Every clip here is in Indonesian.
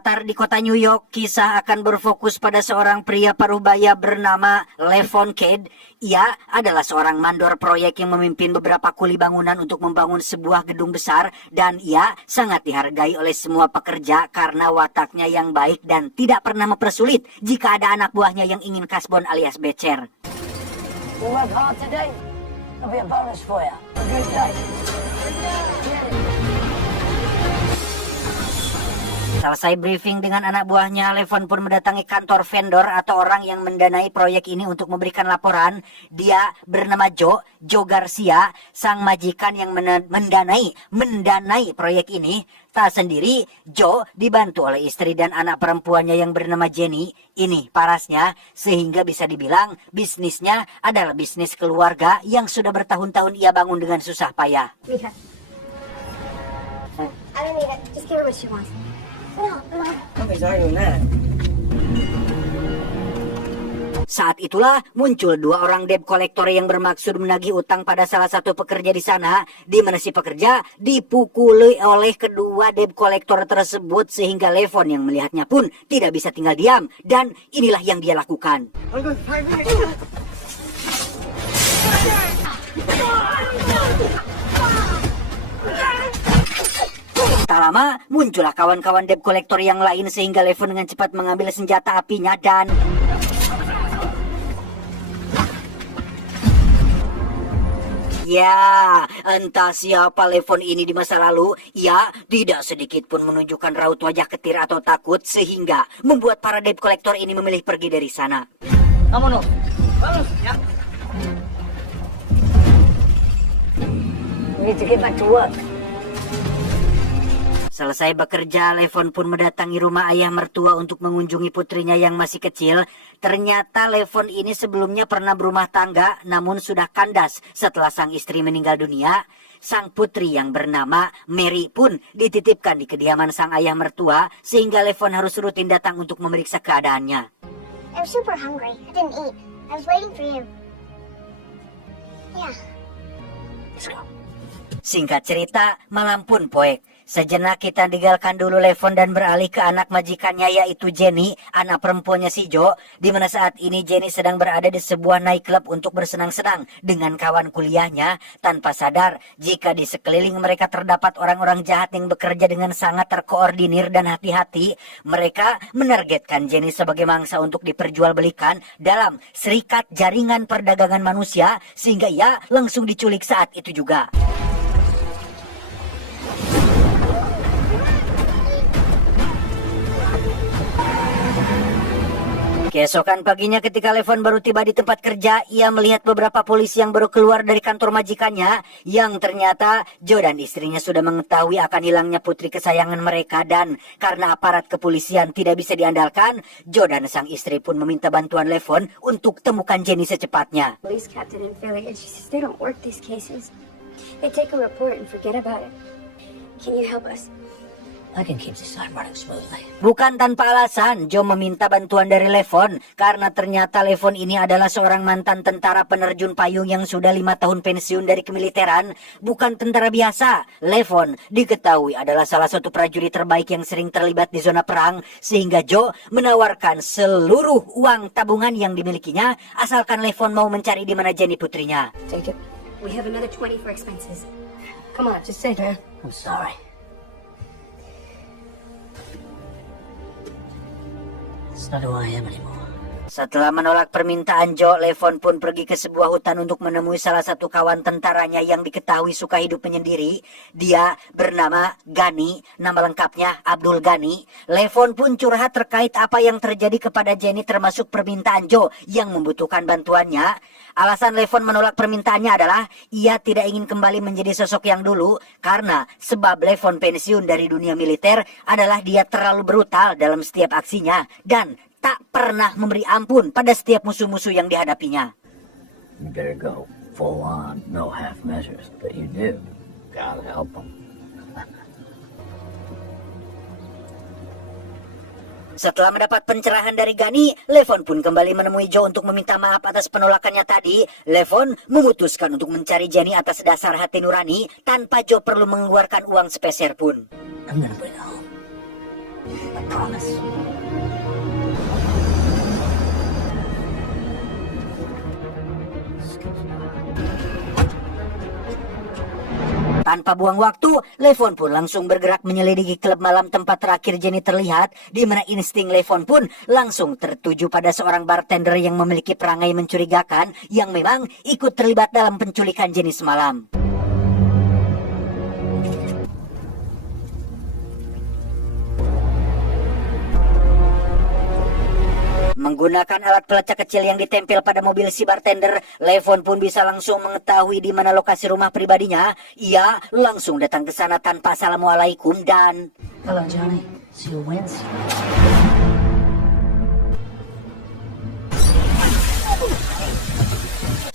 Berlatar di kota New York, kisah akan berfokus pada seorang pria parubaya bernama Levon Cade. Ia adalah seorang mandor proyek yang memimpin beberapa kuli bangunan untuk membangun sebuah gedung besar, dan ia sangat dihargai oleh semua pekerja karena wataknya yang baik dan tidak pernah mempersulit jika ada anak buahnya yang ingin kasbon alias becer. You work hard today, there'll be a bonus for you. A good day. Selesai briefing dengan anak buahnya, Levon pun mendatangi kantor vendor atau orang yang mendanai proyek ini untuk memberikan laporan. Dia bernama Joe Garcia, sang majikan yang mendanai proyek ini. Tak sendiri, Joe dibantu oleh istri dan anak perempuannya yang bernama Jenny. Ini parasnya, sehingga bisa dibilang bisnisnya adalah bisnis keluarga yang sudah bertahun-tahun ia bangun dengan susah payah. Mika. I don't need it. Just give her what she wants. Saat itulah muncul dua orang debt collector yang bermaksud menagih utang pada salah satu pekerja di sana, di mana si pekerja dipukuli oleh kedua debt collector tersebut sehingga Levon yang melihatnya pun tidak bisa tinggal diam, dan inilah yang dia lakukan. Tak lama, muncullah kawan-kawan debt collector yang lain sehingga Levon dengan cepat mengambil senjata apinya dan... Ya, entah siapa Levon ini di masa lalu, ia tidak sedikit pun menunjukkan raut wajah ketir atau takut sehingga membuat para debt collector ini memilih pergi dari sana. Vámonos. Vamos. Ya. We need to get back to work. Selesai bekerja, Levon pun mendatangi rumah ayah mertua untuk mengunjungi putrinya yang masih kecil. Ternyata Levon ini sebelumnya pernah berumah tangga, namun sudah kandas setelah sang istri meninggal dunia. Sang putri yang bernama Mary pun dititipkan di kediaman sang ayah mertua, sehingga Levon harus rutin datang untuk memeriksa keadaannya. I'm super hungry. I didn't eat. I was waiting for you. Yeah. Let's go. Singkat cerita, malam pun poek. Sejenak kita tinggalkan dulu Levon dan beralih ke anak majikannya, yaitu Jenny, anak perempuannya si Joe, di mana saat ini Jenny sedang berada di sebuah nightclub untuk bersenang-senang dengan kawan kuliahnya, tanpa sadar jika di sekeliling mereka terdapat orang-orang jahat yang bekerja dengan sangat terkoordinir dan hati-hati. Mereka menargetkan Jenny sebagai mangsa untuk diperjualbelikan dalam serikat jaringan perdagangan manusia, sehingga ia langsung diculik saat itu juga. Keesokan paginya ketika Levon baru tiba di tempat kerja, ia melihat beberapa polisi yang baru keluar dari kantor majikannya, yang ternyata Joe dan istrinya sudah mengetahui akan hilangnya putri kesayangan mereka, dan karena aparat kepolisian tidak bisa diandalkan, Joe dan sang istri pun meminta bantuan Levon untuk temukan Jenny secepatnya. Police captain in Philly, and she says they don't work these cases. They take a report and forget about it. Can you help us? I can keep this time running smoothly. Bukan tanpa alasan, Joe meminta bantuan dari Levon karena ternyata Levon ini adalah seorang mantan tentara penerjun payung yang sudah 5 tahun pensiun dari kemiliteran. Bukan tentara biasa. Levon diketahui adalah salah satu prajurit terbaik yang sering terlibat di zona perang, sehingga Joe menawarkan seluruh uang tabungan yang dimilikinya asalkan Levon mau mencari di mana Jenny putrinya. Take it. We have another 20 for expenses. Come on, just say it. I'm sorry. It's not who I am anymore. Setelah menolak permintaan Joe, Levon pun pergi ke sebuah hutan untuk menemui salah satu kawan tentaranya yang diketahui suka hidup menyendiri. Dia bernama Gani, nama lengkapnya Abdul Gani. Levon pun curhat terkait apa yang terjadi kepada Jenny, termasuk permintaan Joe yang membutuhkan bantuannya. Alasan Levon menolak permintaannya adalah ia tidak ingin kembali menjadi sosok yang dulu, karena sebab Levon pensiun dari dunia militer adalah dia terlalu brutal dalam setiap aksinya dan tak pernah memberi ampun pada setiap musuh-musuh yang dihadapinya. You better go full on, no half measures. But you do. Gotta help them. Setelah mendapat pencerahan dari Gani, Levon pun kembali menemui Joe untuk meminta maaf atas penolakannya tadi. Levon memutuskan untuk mencari Jenny atas dasar hati nurani tanpa Joe perlu mengeluarkan uang sepeser pun. I'm gonna bring her home. I promise. Tanpa buang waktu, Levon pun langsung bergerak menyelidiki klub malam tempat terakhir Jenny terlihat, di mana insting Levon pun langsung tertuju pada seorang bartender yang memiliki perangai mencurigakan yang memang ikut terlibat dalam penculikan Jenny semalam. Menggunakan alat pelacak kecil yang ditempel pada mobil si bartender, Levon pun bisa langsung mengetahui di mana lokasi rumah pribadinya. Ia langsung datang ke sana tanpa assalamualaikum dan Hello, Johnny. See you Wednesday.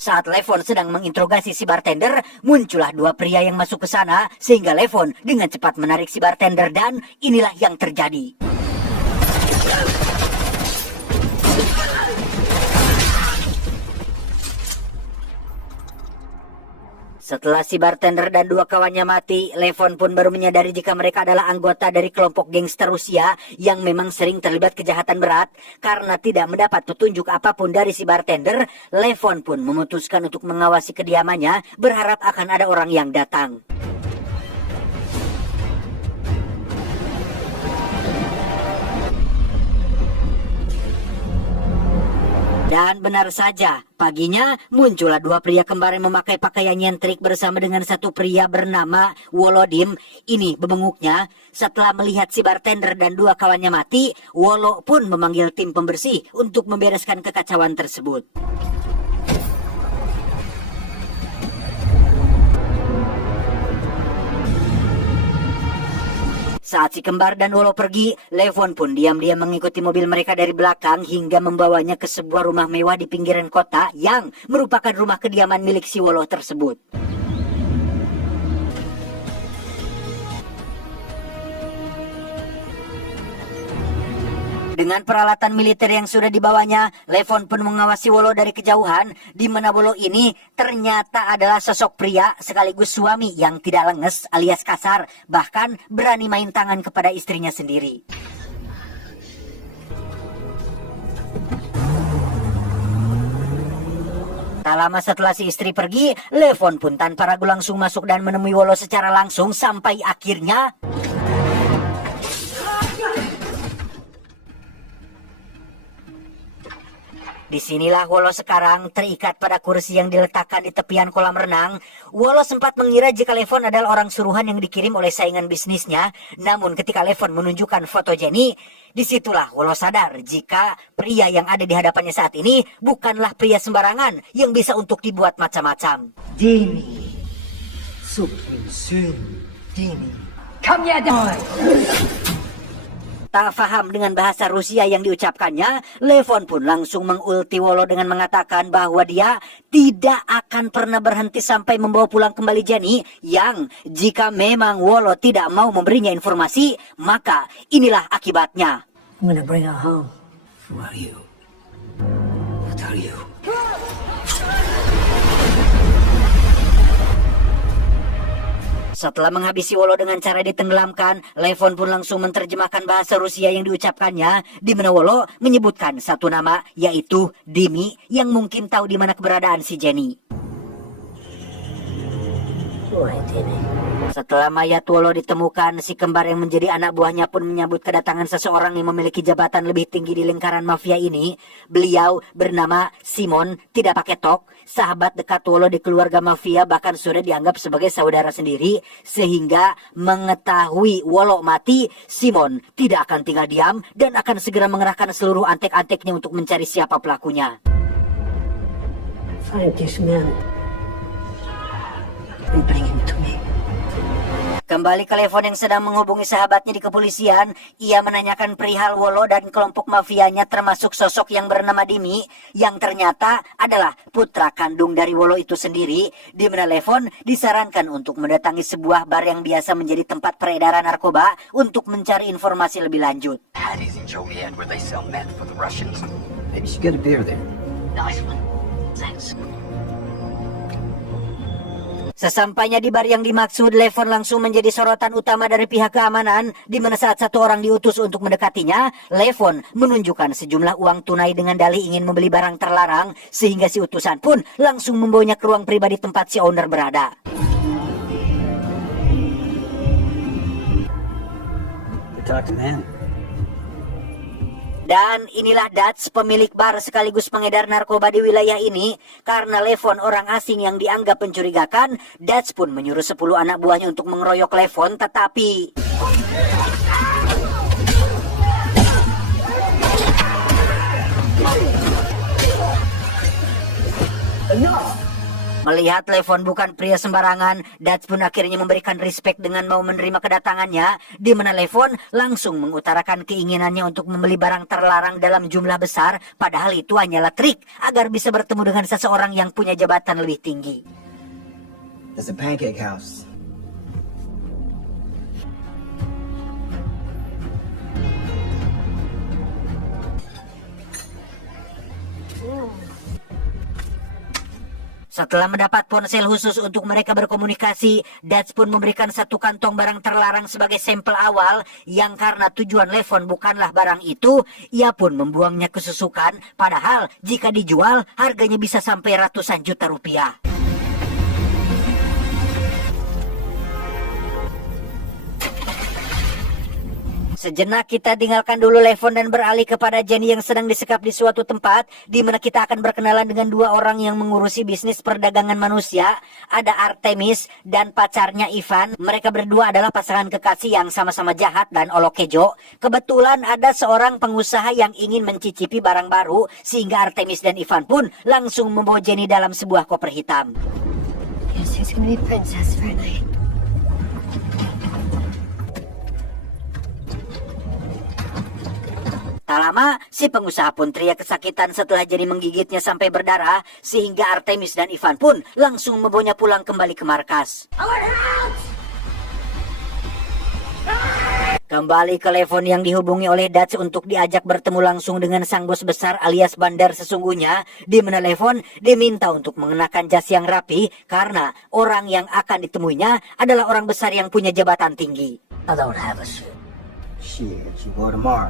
saat Levon sedang menginterogasi si bartender, muncullah dua pria yang masuk ke sana sehingga Levon dengan cepat menarik si bartender dan inilah yang terjadi. Setelah si bartender dan dua kawannya mati, Levon pun baru menyadari jika mereka adalah anggota dari kelompok gangster Rusia yang memang sering terlibat kejahatan berat. Karena tidak mendapat petunjuk apapun dari si bartender, Levon pun memutuskan untuk mengawasi kediamannya, berharap akan ada orang yang datang. Dan benar saja, paginya muncullah dua pria kembar yang memakai pakaian nyentrik bersama dengan satu pria bernama Wolodim. Ini bebenguknya. Setelah melihat si bartender dan dua kawannya mati, Wolo pun memanggil tim pembersih untuk membereskan kekacauan tersebut. Saat si kembar dan Wolo pergi, Levon pun diam-diam mengikuti mobil mereka dari belakang hingga membawanya ke sebuah rumah mewah di pinggiran kota yang merupakan rumah kediaman milik si Wolo tersebut. Dengan peralatan militer yang sudah dibawanya, Levon pun mengawasi Wolo dari kejauhan, di mana Wolo ini ternyata adalah sosok pria sekaligus suami yang tidak lenges alias kasar, bahkan berani main tangan kepada istrinya sendiri. Tak lama setelah si istri pergi, Levon pun tanpa ragu langsung masuk dan menemui Wolo secara langsung sampai akhirnya disinilah Wolo sekarang terikat pada kursi yang diletakkan di tepian kolam renang. Wolo sempat mengira jika Levon adalah orang suruhan yang dikirim oleh saingan bisnisnya. Namun ketika Levon menunjukkan foto Jenny, disitulah Wolo sadar jika pria yang ada di hadapannya saat ini bukanlah pria sembarangan yang bisa untuk dibuat macam-macam. Demi. Supreme Soon. Demi. Come ya, boy. Tak faham dengan bahasa Rusia yang diucapkannya, Levon pun langsung mengulti Wolo dengan mengatakan bahwa dia tidak akan pernah berhenti sampai membawa pulang kembali Jenny, yang jika memang Wolo tidak mau memberinya informasi, maka inilah akibatnya. I'm gonna bring her home. Who are you? What are you? Setelah menghabisi Wolo dengan cara ditenggelamkan, Levon pun langsung menerjemahkan bahasa Rusia yang diucapkannya, di mana Wolo menyebutkan satu nama, yaitu Dimi, yang mungkin tahu di mana keberadaan si Jenny. Why, Demi? Setelah mayat Wolo ditemukan, si kembar yang menjadi anak buahnya pun menyambut kedatangan seseorang yang memiliki jabatan lebih tinggi di lingkaran mafia ini. Beliau bernama Simon, tidak pakai tok, sahabat dekat Wolo di keluarga mafia, bahkan sudah dianggap sebagai saudara sendiri. Sehingga mengetahui Wolo mati, Simon tidak akan tinggal diam dan akan segera mengerahkan seluruh antek-anteknya untuk mencari siapa pelakunya. Find this man and bring him to me. Kembali ke Levon yang sedang menghubungi sahabatnya di kepolisian, ia menanyakan perihal Wolo dan kelompok mafianya termasuk sosok yang bernama Dimi, yang ternyata adalah putra kandung dari Wolo itu sendiri, di mana Levon disarankan untuk mendatangi sebuah bar yang biasa menjadi tempat peredaran narkoba untuk mencari informasi lebih lanjut. Paddy's in Joliet where they sell meth for the Russians. Maybe you should get a beer there. Nice one. Thanks. Sesampainya di bar yang dimaksud, Levon langsung menjadi sorotan utama dari pihak keamanan, di mana saat satu orang diutus untuk mendekatinya, Levon menunjukkan sejumlah uang tunai dengan dalih ingin membeli barang terlarang, sehingga si utusan pun langsung membawanya ke ruang pribadi tempat si owner berada. Talk to him. Dan inilah Dutch, pemilik bar sekaligus pengedar narkoba di wilayah ini. Karena Levon orang asing yang dianggap mencurigakan, Dutch pun menyuruh 10 anak buahnya untuk mengeroyok Levon, tetapi melihat Levon bukan pria sembarangan, Dutch pun akhirnya memberikan respect dengan mau menerima kedatangannya, di mana Levon langsung mengutarakan keinginannya untuk membeli barang terlarang dalam jumlah besar, padahal itu hanyalah trik agar bisa bertemu dengan seseorang yang punya jabatan lebih tinggi. It's a pancake house. Setelah mendapat ponsel khusus untuk mereka berkomunikasi, Dutch pun memberikan satu kantong barang terlarang sebagai sampel awal, yang karena tujuan Levon bukanlah barang itu, ia pun membuangnya ke susukan, padahal jika dijual harganya bisa sampai ratusan juta rupiah. Sejenak kita tinggalkan dulu Levon dan beralih kepada Jenny yang sedang disekap di suatu tempat, di mana kita akan berkenalan dengan dua orang yang mengurusi bisnis perdagangan manusia. Ada Artemis dan pacarnya Ivan. Mereka berdua adalah pasangan kekasih yang sama-sama jahat dan olokejo. Kebetulan ada seorang pengusaha yang ingin mencicipi barang baru, sehingga Artemis dan Ivan pun langsung membawa Jenny dalam sebuah koper hitam. Yes, who's gonna be princess for a night? Tak lama, si pengusaha pun teriak kesakitan setelah Jenny menggigitnya sampai berdarah, sehingga Artemis dan Ivan pun langsung membawanya pulang kembali ke markas. Kembali ke Levon yang dihubungi oleh Dutch untuk diajak bertemu langsung dengan sang bos besar alias bandar sesungguhnya, di mana Levon diminta untuk mengenakan jas yang rapi karena orang yang akan ditemuinya adalah orang besar yang punya jabatan tinggi. I don't have a suit. Shit, you go tomorrow.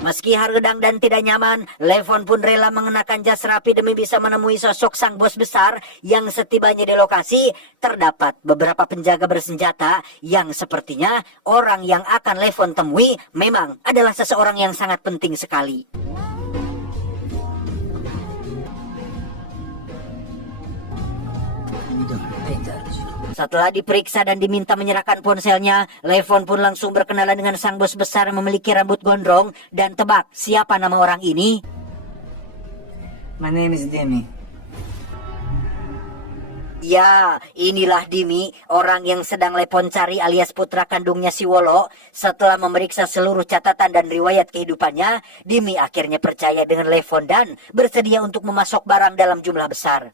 Meski hardang dan tidak nyaman, Levon pun rela mengenakan jas rapi demi bisa menemui sosok sang bos besar yang setibanya di lokasi, terdapat beberapa penjaga bersenjata yang sepertinya orang yang akan Levon temui memang adalah seseorang yang sangat penting sekali. Setelah diperiksa dan diminta menyerahkan ponselnya, Levon pun langsung berkenalan dengan sang bos besar yang memiliki rambut gondrong. Dan tebak, siapa nama orang ini? My name is Demi. Ya, inilah Dimi, orang yang sedang Levon cari alias putra kandungnya si Wolo. Setelah memeriksa seluruh catatan dan riwayat kehidupannya, Dimi akhirnya percaya dengan Levon dan bersedia untuk memasok barang dalam jumlah besar.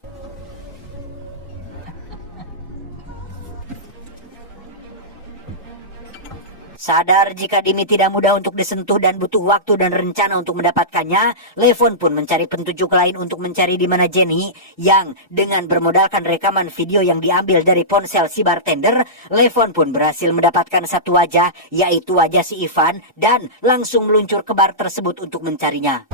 Sadar jika Dimi tidak mudah untuk disentuh dan butuh waktu dan rencana untuk mendapatkannya, Levon pun mencari petunjuk lain untuk mencari di mana Jenny, yang dengan bermodalkan rekaman video yang diambil dari ponsel si bartender, Levon pun berhasil mendapatkan satu wajah, yaitu wajah si Ivan, dan langsung meluncur ke bar tersebut untuk mencarinya.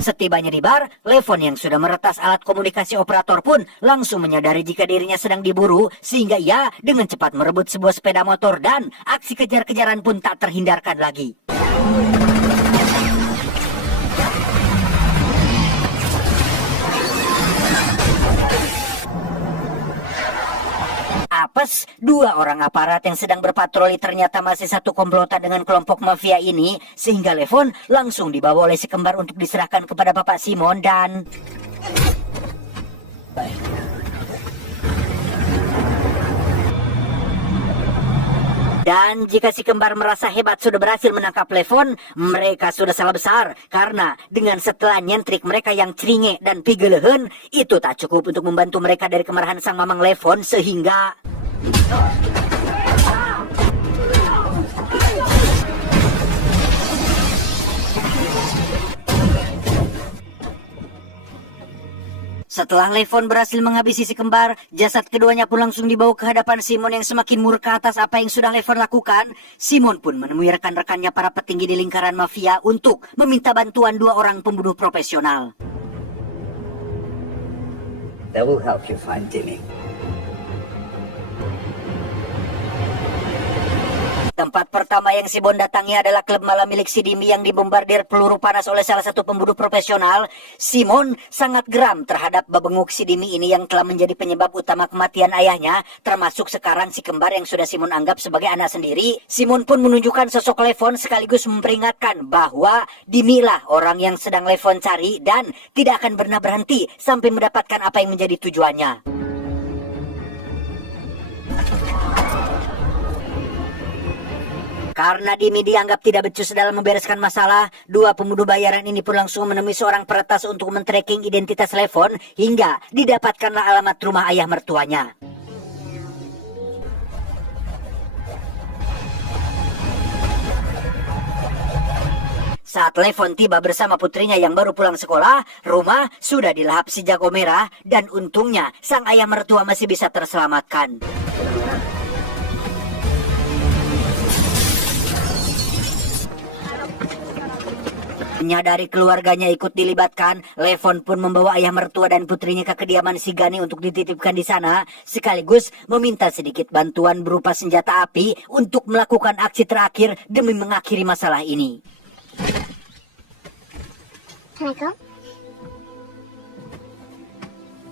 Setibanya di bar, Levon yang sudah meretas alat komunikasi operator pun langsung menyadari jika dirinya sedang diburu, sehingga ia dengan cepat merebut sebuah sepeda motor dan aksi kejar-kejaran pun tak terhindarkan lagi. Apes, dua orang aparat yang sedang berpatroli ternyata masih satu komplotan dengan kelompok mafia ini, sehingga Levon langsung dibawa oleh si kembar untuk diserahkan kepada Bapak Simon dan... Dan jika si kembar merasa hebat sudah berhasil menangkap Levon, mereka sudah salah besar. Karena dengan setelah nyentrik mereka yang ceringe dan pigelehen, itu tak cukup untuk membantu mereka dari kemarahan sang mamang Levon, sehingga... Setelah Levon berhasil menghabisi si kembar, jasad keduanya pun langsung dibawa ke hadapan Simon yang semakin murka atas apa yang sudah Levon lakukan. Simon pun menemui rekan-rekannya para petinggi di lingkaran mafia untuk meminta bantuan 2 orang pembunuh profesional. That will help you find Dimmy. Tempat pertama yang Simon datangi adalah klub malam milik si Dimi yang dibombardir peluru panas oleh salah satu pembunuh profesional. Simon sangat geram terhadap babenguk si Dimi ini yang telah menjadi penyebab utama kematian ayahnya, termasuk sekarang si kembar yang sudah Simon anggap sebagai anak sendiri. Simon pun menunjukkan sosok Levon sekaligus memperingatkan bahwa Dimi lah orang yang sedang Levon cari dan tidak akan pernah berhenti sampai mendapatkan apa yang menjadi tujuannya. Karena Dimi dianggap tidak becus dalam membereskan masalah, 2 pembunuh bayaran ini pun langsung menemui seorang peretas untuk men-tracking identitas Levon hingga didapatkanlah alamat rumah ayah mertuanya. Saat Levon tiba bersama putrinya yang baru pulang sekolah, rumah sudah dilahap si jago merah dan untungnya sang ayah mertua masih bisa terselamatkan. Menyadari keluarganya ikut dilibatkan, Levon pun membawa ayah mertua dan putrinya ke kediaman si Gani untuk dititipkan di sana, sekaligus meminta sedikit bantuan berupa senjata api untuk melakukan aksi terakhir demi mengakhiri masalah ini. Can I go?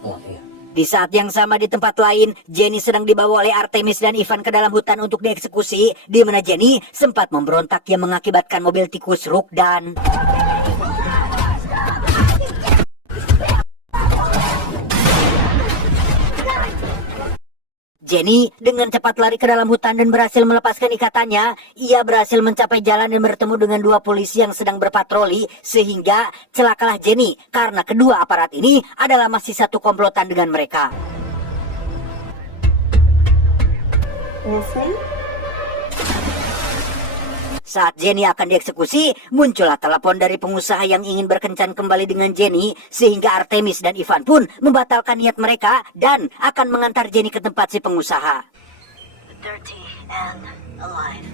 Love you. Di saat yang sama di tempat lain, Jenny sedang dibawa oleh Artemis dan Ivan ke dalam hutan untuk dieksekusi, di mana Jenny sempat memberontak yang mengakibatkan mobil tikus ruk dan... Jenny dengan cepat lari ke dalam hutan dan berhasil melepaskan ikatannya. Ia berhasil mencapai jalan dan bertemu dengan 2 polisi yang sedang berpatroli, sehingga celakalah Jenny karena kedua aparat ini adalah masih satu komplotan dengan mereka. Saat Jenny akan dieksekusi, muncullah telepon dari pengusaha yang ingin berkencan kembali dengan Jenny, sehingga Artemis dan Ivan pun membatalkan niat mereka dan akan mengantar Jenny ke tempat si pengusaha. Dirty and alive.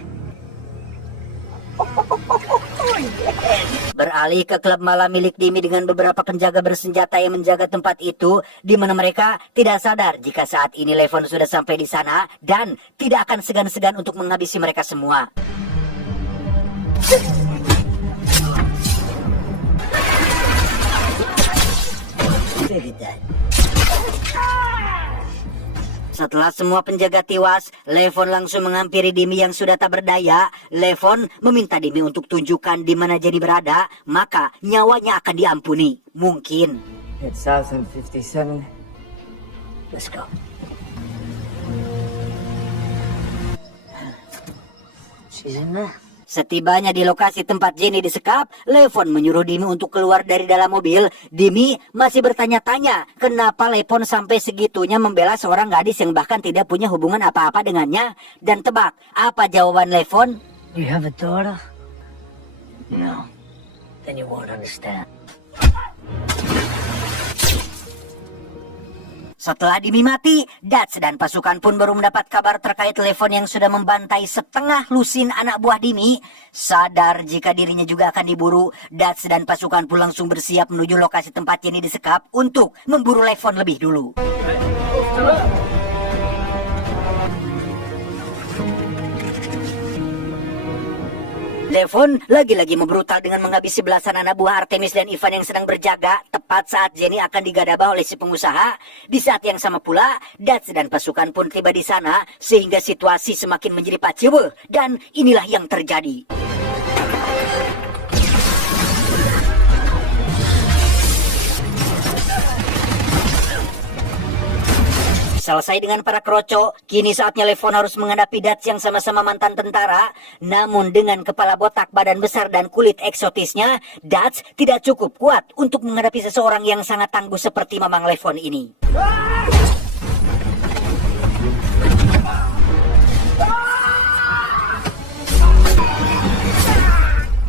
Beralih ke klub malam milik Dimi dengan beberapa penjaga bersenjata yang menjaga tempat itu, di mana mereka tidak sadar jika saat ini Levon sudah sampai di sana dan tidak akan segan-segan untuk menghabisi mereka semua. Setelah semua penjaga tewas, Levon langsung menghampiri Dimi yang sudah tak berdaya. Levon meminta Dimi untuk tunjukkan di mana Jenny berada, maka nyawanya akan diampuni. Mungkin. It's South 57. Let's go. She's in there. Setibanya di lokasi tempat Jenny disekap, Levon menyuruh Dimi untuk keluar dari dalam mobil. Dimi masih bertanya-tanya kenapa Levon sampai segitunya membela seorang gadis yang bahkan tidak punya hubungan apa-apa dengannya. Dan tebak, apa jawaban Levon? You have a daughter? No. Then you won't understand. Setelah Dimi mati, Dutch dan pasukan pun baru mendapat kabar terkait Levon yang sudah membantai setengah lusin anak buah Dimi. Sadar jika dirinya juga akan diburu, Dutch dan pasukan pun langsung bersiap menuju lokasi tempat Jenny disekap untuk memburu Levon lebih dulu. Levon lagi-lagi membrutal dengan menghabisi belasan anak buah Artemis dan Ivan yang sedang berjaga tepat saat Jenny akan digadabah oleh si pengusaha. Di saat yang sama pula, Dutch dan pasukan pun tiba di sana sehingga situasi semakin menjadi paceu dan inilah yang terjadi. Selesai dengan para kroco, kini saatnya Levon harus menghadapi Dutch yang sama-sama mantan tentara. Namun dengan kepala botak, badan besar, dan kulit eksotisnya, Dutch tidak cukup kuat untuk menghadapi seseorang yang sangat tangguh seperti Mamang Levon ini.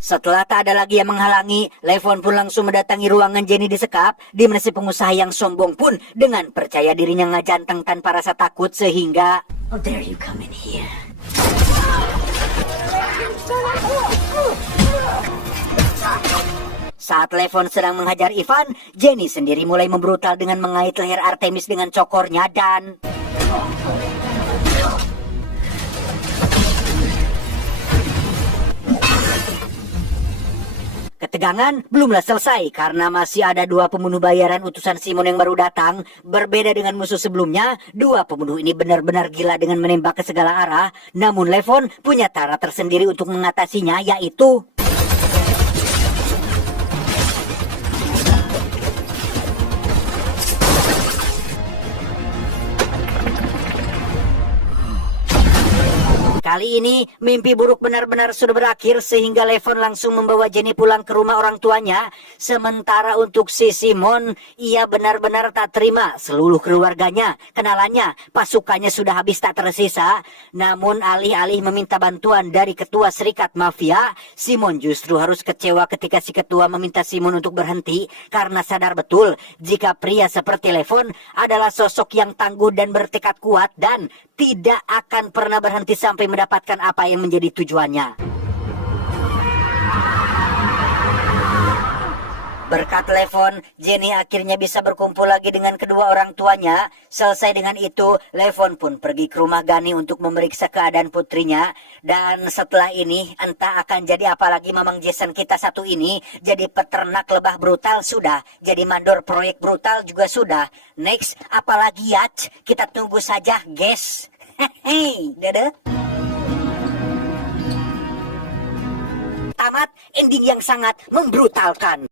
Setelah tak ada lagi yang menghalangi, Levon pun langsung mendatangi ruangan Jenny disekap, di mana si pengusaha yang sombong pun dengan percaya dirinya ngajanteng tanpa rasa takut sehingga How dare you come in here? saat Levon sedang menghajar Ivan, Jenny sendiri mulai membrutal dengan mengait leher Artemis dengan cokornya dan ketegangan belumlah selesai karena masih ada dua pembunuh bayaran utusan Simon yang baru datang. Berbeda dengan musuh sebelumnya, dua pembunuh ini benar-benar gila dengan menembak ke segala arah. Namun Levon punya cara tersendiri untuk mengatasinya, yaitu kali ini, mimpi buruk benar-benar sudah berakhir sehingga Levon langsung membawa Jenny pulang ke rumah orang tuanya. Sementara untuk si Simon, ia benar-benar tak terima seluruh keluarganya, kenalannya, pasukannya sudah habis tak tersisa. Namun alih-alih meminta bantuan dari ketua serikat mafia, Simon justru harus kecewa ketika si ketua meminta Simon untuk berhenti karena sadar betul jika pria seperti Levon adalah sosok yang tangguh dan bertekad kuat dan tidak akan pernah berhenti sampai mendapatkan apa yang menjadi tujuannya. Berkat Levon, Jenny akhirnya bisa berkumpul lagi dengan kedua orang tuanya. Selesai dengan itu, Levon pun pergi ke rumah Gani untuk memeriksa keadaan putrinya. Dan setelah ini, entah akan jadi apa lagi Mamang Jason kita satu ini. Jadi peternak lebah brutal sudah, jadi mandor proyek brutal juga sudah. Next, apalagi ya? Kita tunggu saja, guys. Hehehe, dadah. Tamat, ending yang sangat membrutalkan.